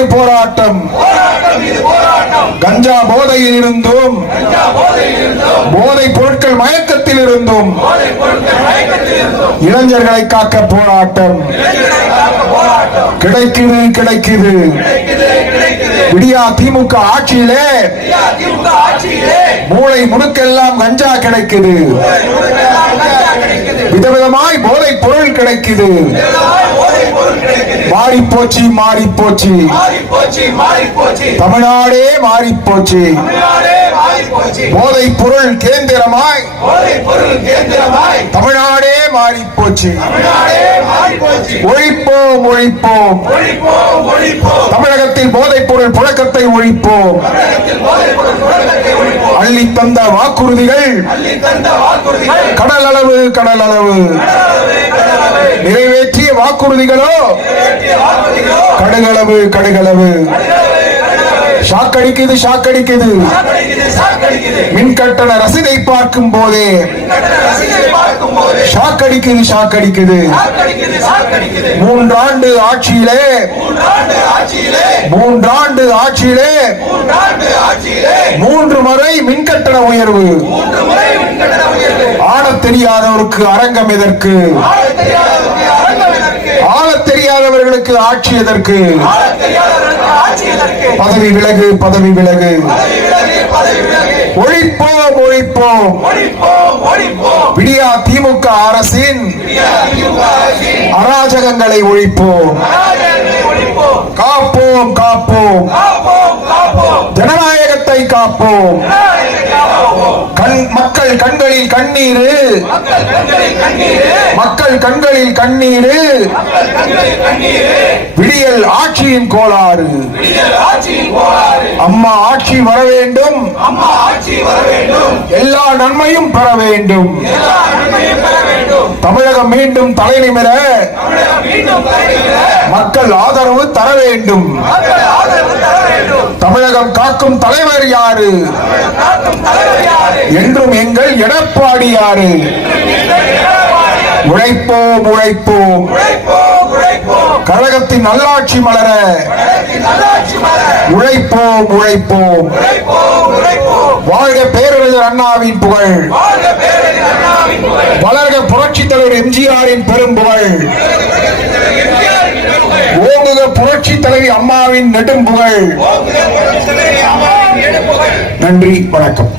இது போராட்டம். கஞ்சா போதையில் இருந்தும் போதைப் பொருட்கள் மயக்கத்தில் இருந்தும் இளைஞர்களை காக்க போராட்டம். கிடைக்குது கிடைக்குது. விடியா திமுக ஆட்சியிலே மூளை முடுக்கெல்லாம் கஞ்சா கிடைக்குது. விதவிதமாய் போதைப் பொருள் கிடைக்குது. மாறி போச்சு மாறி போச்சு. தமிழ்நாடே மாறி போச்சு. போதைப் பொருள் கேந்திரமாய் தமிழ்நாடே மாறி போச்சு. ஒழிப்போம் ஒழிப்போம். தமிழகத்தில் போதைப் பொருள் புழக்கத்தை ஒழிப்போம். அள்ளி தந்த வாக்குறுதிகள் கடல் அளவு கடல் அளவு. நிறைவேற்றிய வாக்குறுதிகளோ கடுகளவு கடுகளவு. ஷாக்கடிக்குது ஷாக்கடிக்குது. மின் கட்டண ரசீதை பார்க்கும் போதே ஷாக்கடிக்குது ஷாக்கடிக்குது. 3 ஆண்டு ஆட்சியிலே 3 முறை மின் கட்டண உயர்வு. ஆளத் தெரியாதவருக்கு அரங்கம் எதற்கு? ஆளத் தெரியாதவர்களுக்கு ஆட்சி எதற்கு? பதவி விலகு பதவி விலகு. ஒழிப்போம் ஒழிப்போம். விடியா திமுக அரசின் அராஜகங்களை ஒழிப்போம். காப்போம் காப்போம். ஜனநாயகத்தை காப்போம். மக்கள் கண்களில் கண்ணீர். மக்கள் கண்களில் கண்ணீர். விடியல் ஆட்சியின் கோளாறு. அம்மா ஆட்சி வர வேண்டும். எல்லா நன்மையும் பெற வேண்டும். தமிழகம் மீண்டும் தலைநிமிர மக்கள் ஆதரவு தர வேண்டும். தமிழகம் காக்கும் தலைவர் யாரு? என்றும் எங்கள் எடப்பாடி யாரு? உழைப்போம் உழைப்போம். கழகத்தின் நல்லாட்சி மலர உழைப்போம் உழைப்போம். வாழ்க பேரறிஞர் அண்ணாவின் புகழ். வளர்க புரட்சித் தலைவர் எம்ஜிஆரின் பெரும் புகழ். ஓங்குக புரட்சி தலைவி அம்மாவின் நெடும் புகழ். நன்றி, வணக்கம்.